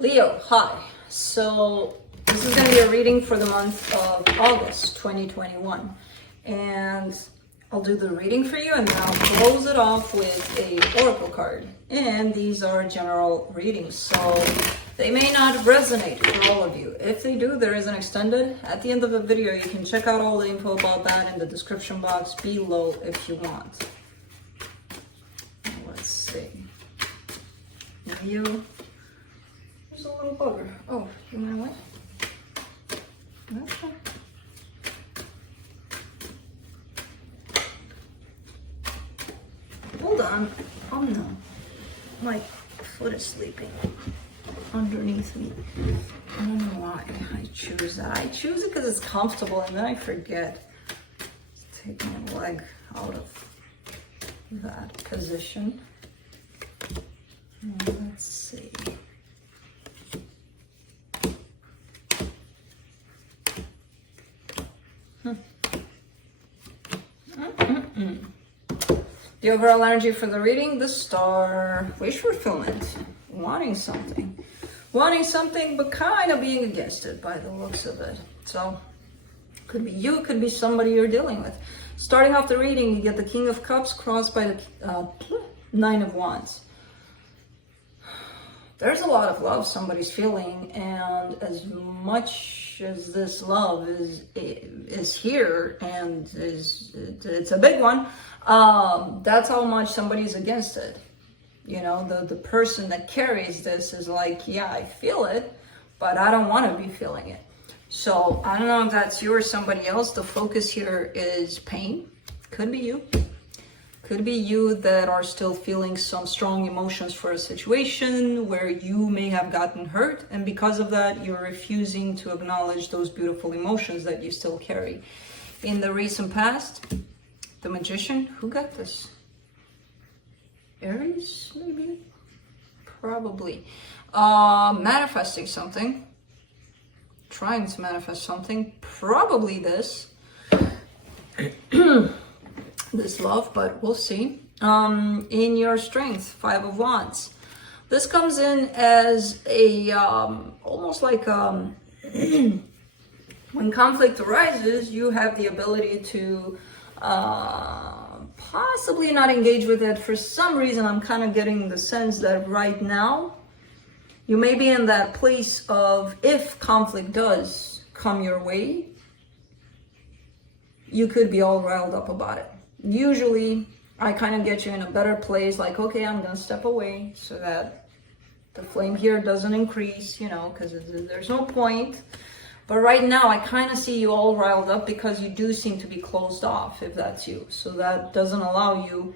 Leo, hi. So this is going to be a reading for the month of August 2021. And I'll do the reading for you and then I'll close it off with a oracle card. And these are general readings, so they may not resonate for all of you. If they do, there is an extended. At the end of the video, you can check out all the info about that in the description box below if you want. Let's see. Leo. There's a little bugger. Oh, you know what? Okay. Hold on. Oh no. My foot is sleeping underneath me. I don't know why I choose that. I choose it because it's comfortable and then I forget to take my leg out of that position. Let's see. The overall energy for the reading, the star, wish fulfillment, wanting something, but kind of being against it by the looks of it. So, could be you, could be somebody you're dealing with. Starting off the reading, you get the King of Cups crossed by the Nine of Wands. There's a lot of love somebody's feeling, and as much as this love is here and it's a big one, that's how much somebody's against it. You know, the person that carries this is like, yeah, I feel it, but I don't want to be feeling it. So I don't know if that's you or somebody else. The focus here is pain. Could be you. Could be you that are still feeling some strong emotions for a situation where you may have gotten hurt, and because of that, you're refusing to acknowledge those beautiful emotions that you still carry. In the recent past, the Magician, who got this? Aries, maybe? Probably. Manifesting something. Trying to manifest something. Probably this. This love, but we'll see. In your strength, Five of Wands. This comes in as a almost like when conflict arises, you have the ability to possibly not engage with it. For some reason, I'm kind of getting the sense that right now you may be in that place of, if conflict does come your way, you could be all riled up about it. Usually, I kind of get you in a better place, like, okay, I'm going to step away so that the flame here doesn't increase, you know, because there's no point. But right now, I kind of see you all riled up because you do seem to be closed off, if that's you. So that doesn't allow you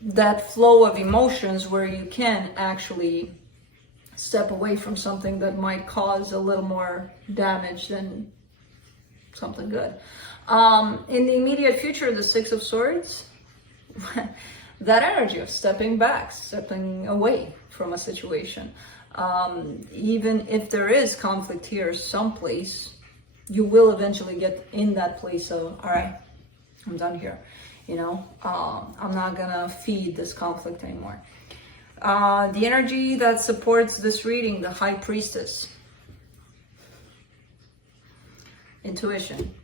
that flow of emotions where you can actually step away from something that might cause a little more damage than something good. In the immediate future, the Six of Swords, that energy of stepping back, stepping away from a situation. Even if there is conflict here someplace, you will eventually get in that place of, all right, I'm done here. You know, I'm not gonna feed this conflict anymore. The energy that supports this reading, the High Priestess. Intuition.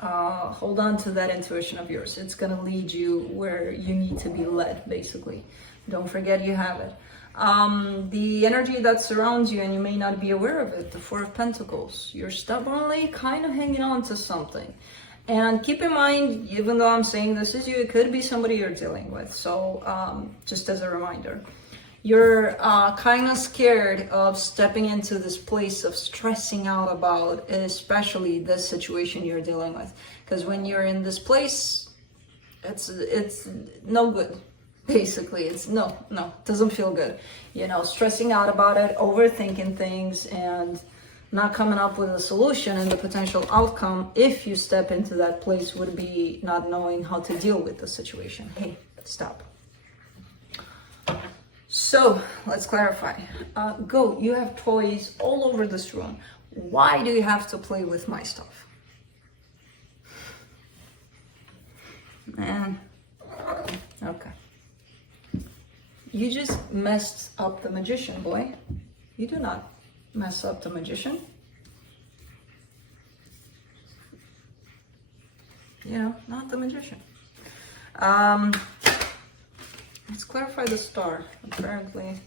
Hold on to that intuition of yours. It's going to lead you where you need to be led, basically. Don't forget you have it. The energy that surrounds you, and you may not be aware of it, the Four of Pentacles. You're stubbornly kind of hanging on to something. And keep in mind, even though I'm saying this is you, it could be somebody you're dealing with. So just as a reminder. You're kind of scared of stepping into this place of stressing out about, especially this situation you're dealing with. Because when you're in this place, it's no good. Basically, it's no, doesn't feel good. You know, stressing out about it, overthinking things, and not coming up with a solution, and the potential outcome, if you step into that place, would be not knowing how to deal with the situation. Hey, stop. So let's clarify. Go, you have toys all over this room. Why do you have to play with my stuff? Man, okay. You just messed up the Magician, boy. You do not mess up the Magician. You know, not the Magician. Let's clarify the star. Apparently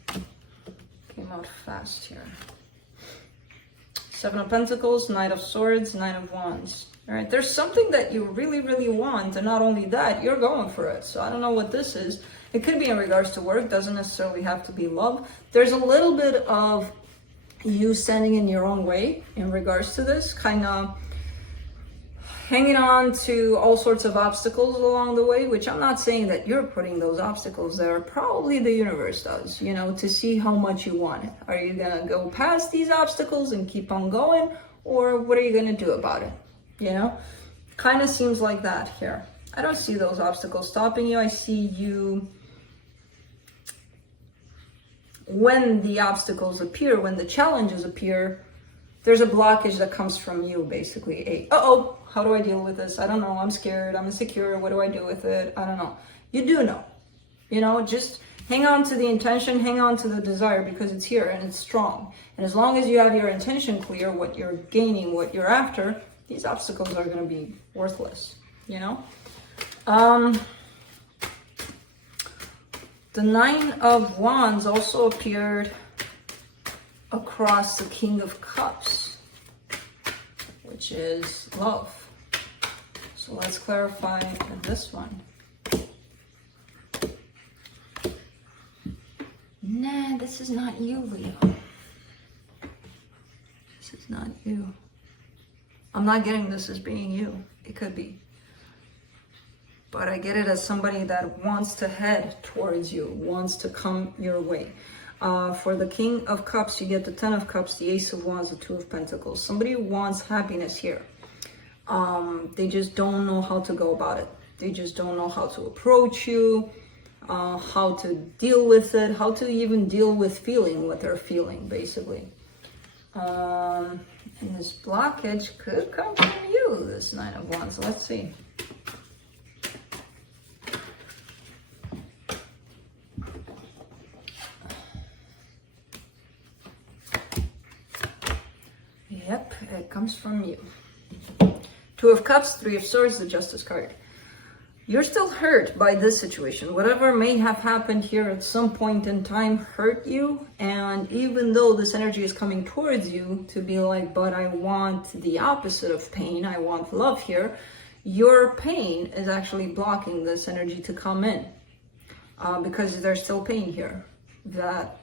came out fast here. Seven of Pentacles, Knight of Swords, Nine of Wands. All right, there's something that you really, really want, and not only that, you're going for it. So I don't know what this is. It could be in regards to work, doesn't necessarily have to be love. There's a little bit of you standing in your own way in regards to this, kind of hanging on to all sorts of obstacles along the way, which I'm not saying that you're putting those obstacles there. Probably the universe does, you know, to see how much you want it. Are you going to go past these obstacles and keep on going? Or what are you going to do about it? You know, kind of seems like that here. I don't see those obstacles stopping you. I see you, when the obstacles appear, when the challenges appear, there's a blockage that comes from you, basically. Uh-oh, how do I deal with this? I don't know. I'm scared. I'm insecure. What do I do with it? I don't know. You do know. You know, just hang on to the intention, hang on to the desire, because it's here and it's strong. And as long as you have your intention clear, what you're gaining, what you're after, these obstacles are going to be worthless, you know? The Nine of Wands also appeared across the King of Cups, which is love. So let's clarify this one. Nah, this is not you, Leo. This is not you. I'm not getting this as being you. It could be. But I get it as somebody that wants to head towards you, wants to come your way. For the King of Cups, you get the Ten of Cups, the Ace of Wands, the Two of Pentacles. Somebody wants happiness here. They just don't know how to go about it. They just don't know how to approach you, how to deal with it, how to even deal with feeling what they're feeling, basically. And this blockage could come from you, this Nine of Wands. Let's see. Yep, it comes from you. Two of Cups, Three of Swords, the Justice card. You're still hurt by this situation. Whatever may have happened here at some point in time hurt you. And even though this energy is coming towards you to be like, but I want the opposite of pain, I want love here, your pain is actually blocking this energy to come in. Because there's still pain here that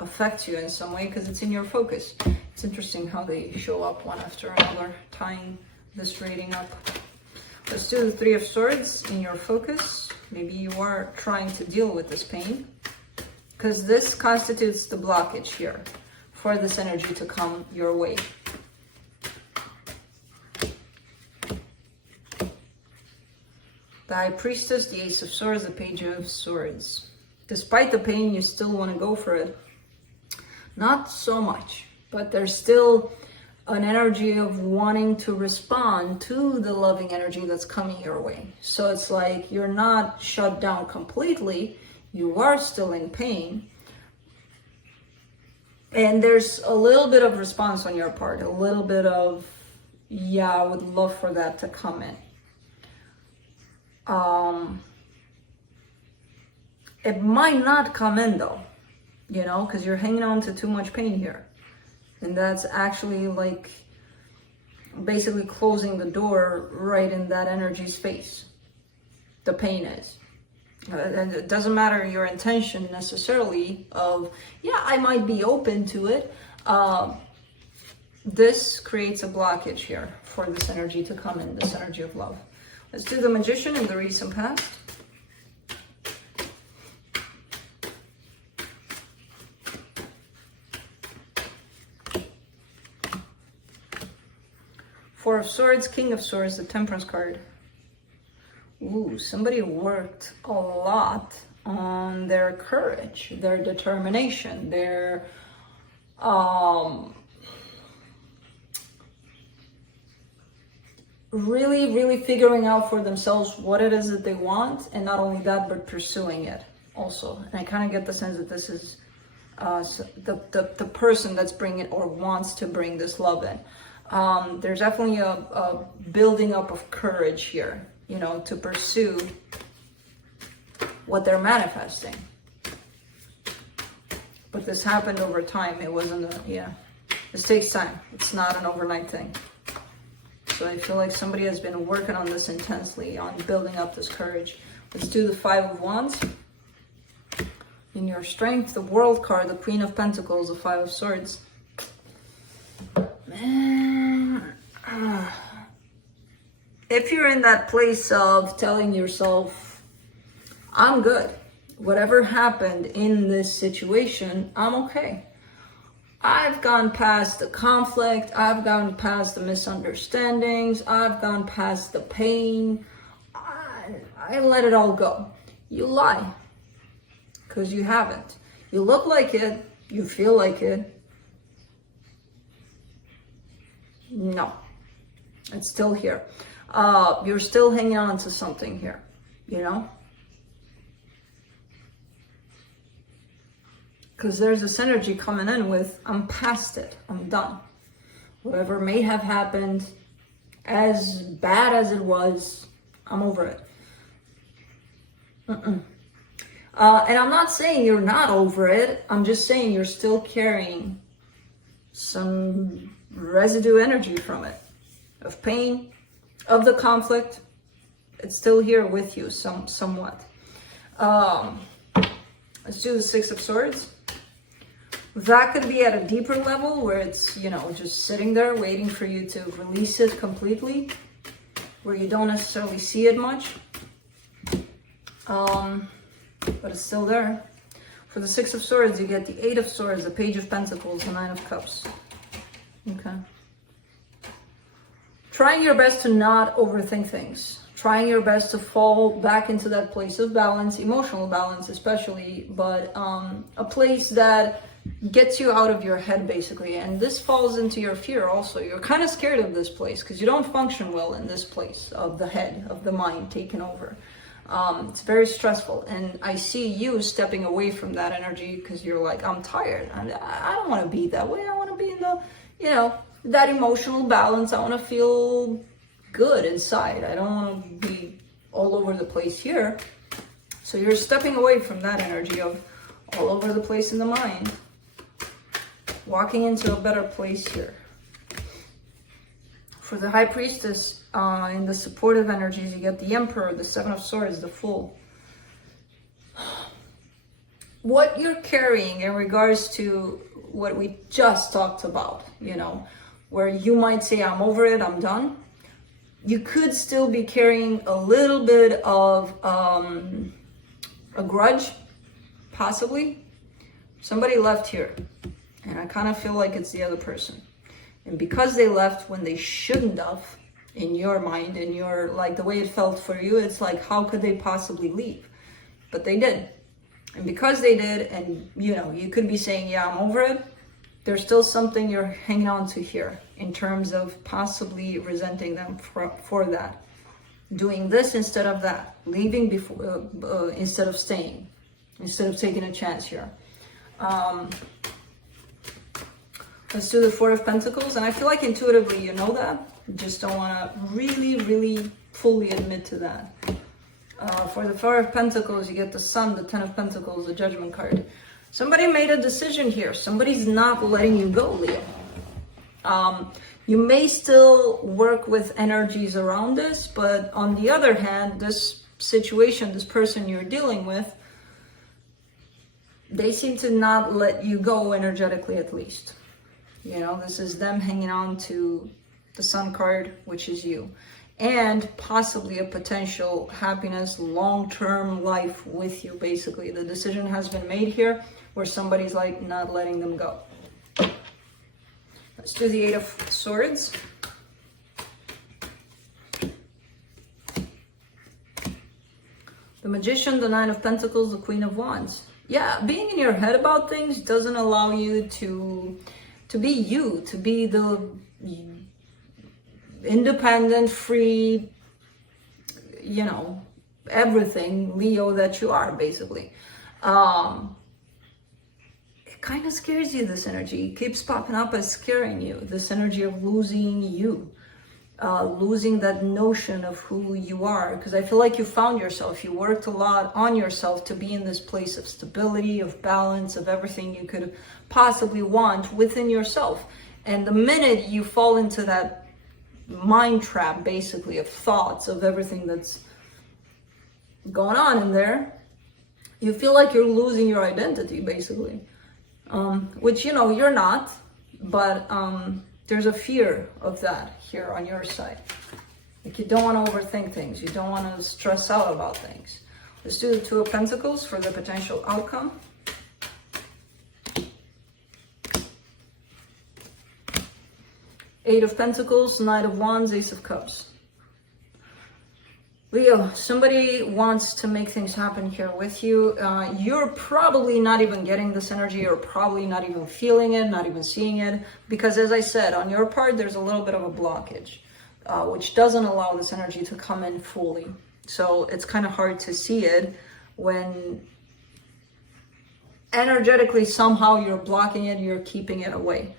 affects you in some way because it's in your focus. It's interesting how they show up one after another, tying this reading up. Let's do the Three of Swords in your focus. Maybe you are trying to deal with this pain because this constitutes the blockage here for this energy to come your way. The High Priestess, the Ace of Swords, the Page of Swords. Despite the pain, you still want to go for it. Not so much, but there's still an energy of wanting to respond to the loving energy that's coming your way. So it's like you're not shut down completely. You are still in pain. And there's a little bit of response on your part. A little bit of, yeah, I would love for that to come in. It might not come in though, you know, because you're hanging on to too much pain here. And that's actually like basically closing the door right in that energy space. The pain is. And it doesn't matter your intention necessarily of, yeah, I might be open to it. This creates a blockage here for this energy to come in, this energy of love. Let's do the Magician in the recent past. Four of Swords, King of Swords, the Temperance card. Ooh, somebody worked a lot on their courage, their determination, their really figuring out for themselves what it is that they want, and not only that, but pursuing it also. And I kind of get the sense that this is So the person that's bringing or wants to bring this love in. There's definitely a building up of courage here, you know, to pursue what they're manifesting. But this happened over time. It wasn't this takes time. It's not an overnight thing. So I feel like somebody has been working on this intensely, on building up this courage. Let's do the 5 of Wands. In your strength, the World card, the Queen of Pentacles, the 5 of Swords. Man, if you're in that place of telling yourself, I'm good. Whatever happened in this situation, I'm okay. I've gone past the conflict. I've gone past the misunderstandings. I've gone past the pain. I let it all go. You lie. Because you haven't. You look like it. You feel like it. No. It's still here. You're still hanging on to something here. You know? Because there's this energy coming in with, I'm past it, I'm done. Whatever may have happened, as bad as it was, I'm over it. And I'm not saying you're not over it, I'm just saying you're still carrying some residue energy from it, of pain, of the conflict. It's still here with you, somewhat. Let's do the 6 of Swords. That could be at a deeper level where it's, you know, just sitting there waiting for you to release it completely, where you don't necessarily see it much. But it's still there. For the 6 of Swords, you get the 8 of Swords, the Page of Pentacles, the 9 of Cups. Okay. Trying your best to not overthink things. Trying your best to fall back into that place of balance, emotional balance especially, but a place that gets you out of your head basically. And this falls into your fear also. You're kind of scared of this place because you don't function well in this place of the head, of the mind taking over. It's very stressful, and I see you stepping away from that energy because you're like, I'm tired. I don't want to be that way. I want to be in the, you know, that emotional balance. I want to feel good inside. I don't want to be all over the place here. So you're stepping away from that energy of all over the place in the mind, walking into a better place here. For the High Priestess, in the supportive energies, you get the Emperor, the 7 of Swords, the Fool. What you're carrying in regards to what we just talked about, you know, where you might say, I'm over it, I'm done. You could still be carrying a little bit of a grudge, possibly. Somebody left here, and I kind of feel like it's the other person. And because they left when they shouldn't have, in your mind, in your, like the way it felt for you, it's like, how could they possibly leave? But they did. And because they did, and you know, you could be saying, yeah, I'm over it. There's still something you're hanging on to here in terms of possibly resenting them for that. Doing this instead of that. Leaving before instead of staying. Instead of taking a chance here. Let's do the 4 of Pentacles. And I feel like intuitively you know that. You just don't want to really fully admit to that. For the 4 of Pentacles, you get the Sun, the 10 of Pentacles, the Judgment card. Somebody made a decision here. Somebody's not letting you go, Leo. You may still work with energies around this, but on the other hand, this situation, this person you're dealing with, they seem to not let you go energetically, at least. You know, this is them hanging on to the Sun card, which is you. And possibly a potential happiness, long-term life with you, basically. The decision has been made here where somebody's like not letting them go. Let's do the 8 of Swords. The Magician, the 9 of Pentacles, the Queen of Wands. Yeah, being in your head about things doesn't allow you to be you, to be the independent, free, you know, everything Leo that you are, basically. It kind of scares you, this energy. It keeps popping up as scaring you. This energy of losing you. Losing that notion of who you are. Because I feel like you found yourself. You worked a lot on yourself to be in this place of stability, of balance, of everything you could possibly want within yourself. And the minute you fall into that mind trap, basically, of thoughts, of everything that's going on in there, you feel like you're losing your identity, basically. Which, you know, you're not, but there's a fear of that here on your side. Like, you don't want to overthink things. You don't want to stress out about things. Let's do the Two of Pentacles for the potential outcome. Eight of Pentacles, Knight of Wands, Ace of Cups. Leo, somebody wants to make things happen here with you. You're probably not even getting this energy. You're probably not even feeling it, not even seeing it. Because as I said, on your part, there's a little bit of a blockage, which doesn't allow this energy to come in fully. So it's kind of hard to see it when energetically somehow you're blocking it, you're keeping it away.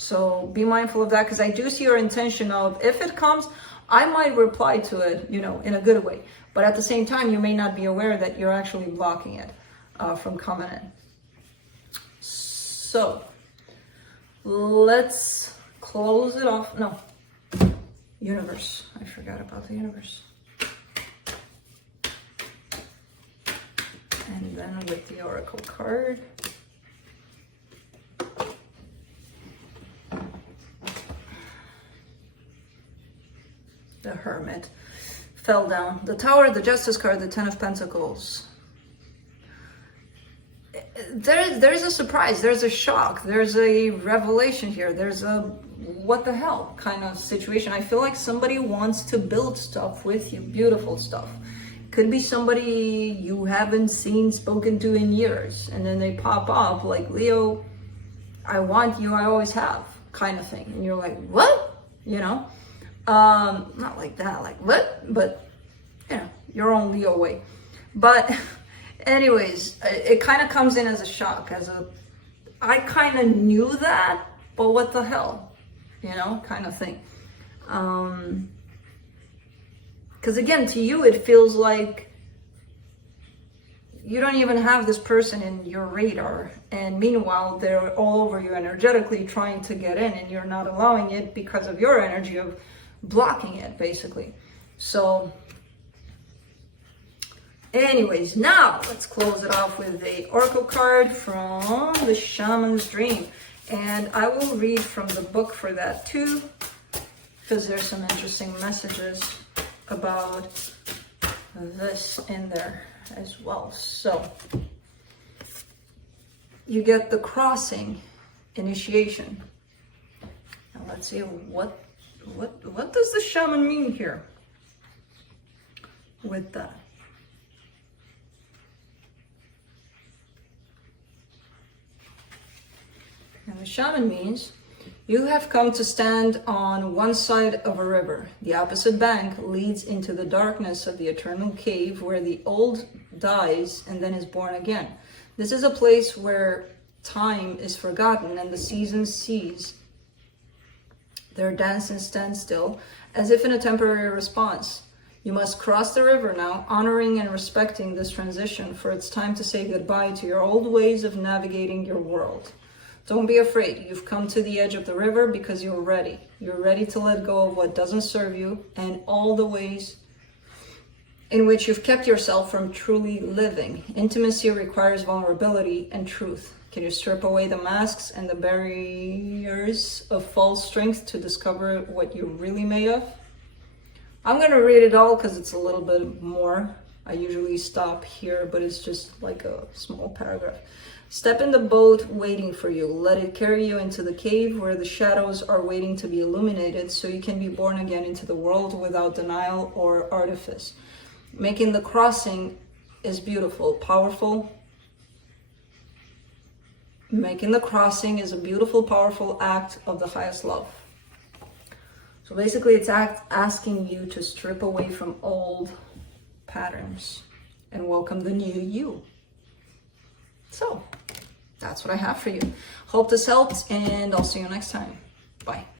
So be mindful of that, because I do see your intention of, if it comes, I might reply to it, you know, in a good way. But at the same time, you may not be aware that you're actually blocking it from coming in. So let's close it off. No, universe. I forgot about the universe. And then with the oracle card. The Hermit fell down. The Tower, the Justice card, the Ten of Pentacles. There's a surprise, there's a shock, there's a revelation here, there's a what the hell kind of situation. I feel like somebody wants to build stuff with you, beautiful stuff. Could be somebody you haven't seen, spoken to in years, and then they pop up like, Leo, I want you, I always have, kind of thing. And you're like, what? You know? Not like that, like what? But, you know, your own Leo way. But anyways, it kind of comes in as a shock, as a, I kind of knew that, but what the hell, you know, kind of thing. Because again, to you, it feels like you don't even have this person in your radar. And meanwhile, they're all over you energetically trying to get in, and you're not allowing it because of your energy of blocking it, basically. So anyways, now let's close it off with the oracle card from the Shaman's Dream. And I will read from the book for that too, because there's some interesting messages about this in there as well. So you get the crossing initiation. Now let's see what does the Shaman mean here with that? And the Shaman means you have come to stand on one side of a river. The opposite bank leads into the darkness of the eternal cave where the old dies and then is born again. This is a place where time is forgotten and the seasons cease their dance and stand still, as if in a temporary response. You must cross the river now, honoring and respecting this transition, for it's time to say goodbye to your old ways of navigating your world. Don't be afraid. You've come to the edge of the river because you're ready. You're ready to let go of what doesn't serve you and all the ways in which you've kept yourself from truly living. Intimacy requires vulnerability and truth. Can you strip away the masks and the barriers of false strength to discover what you're really made of? I'm going to read it all because it's a little bit more. I usually stop here, but it's just like a small paragraph. Step in the boat waiting for you. Let it carry you into the cave where the shadows are waiting to be illuminated so you can be born again into the world without denial or artifice. Making the crossing is beautiful, powerful. Making the crossing is a beautiful, powerful act of the highest love. So basically it's asking you to strip away from old patterns, and welcome the new you. So that's what I have for you. Hope this helps, and I'll see you next time. Bye.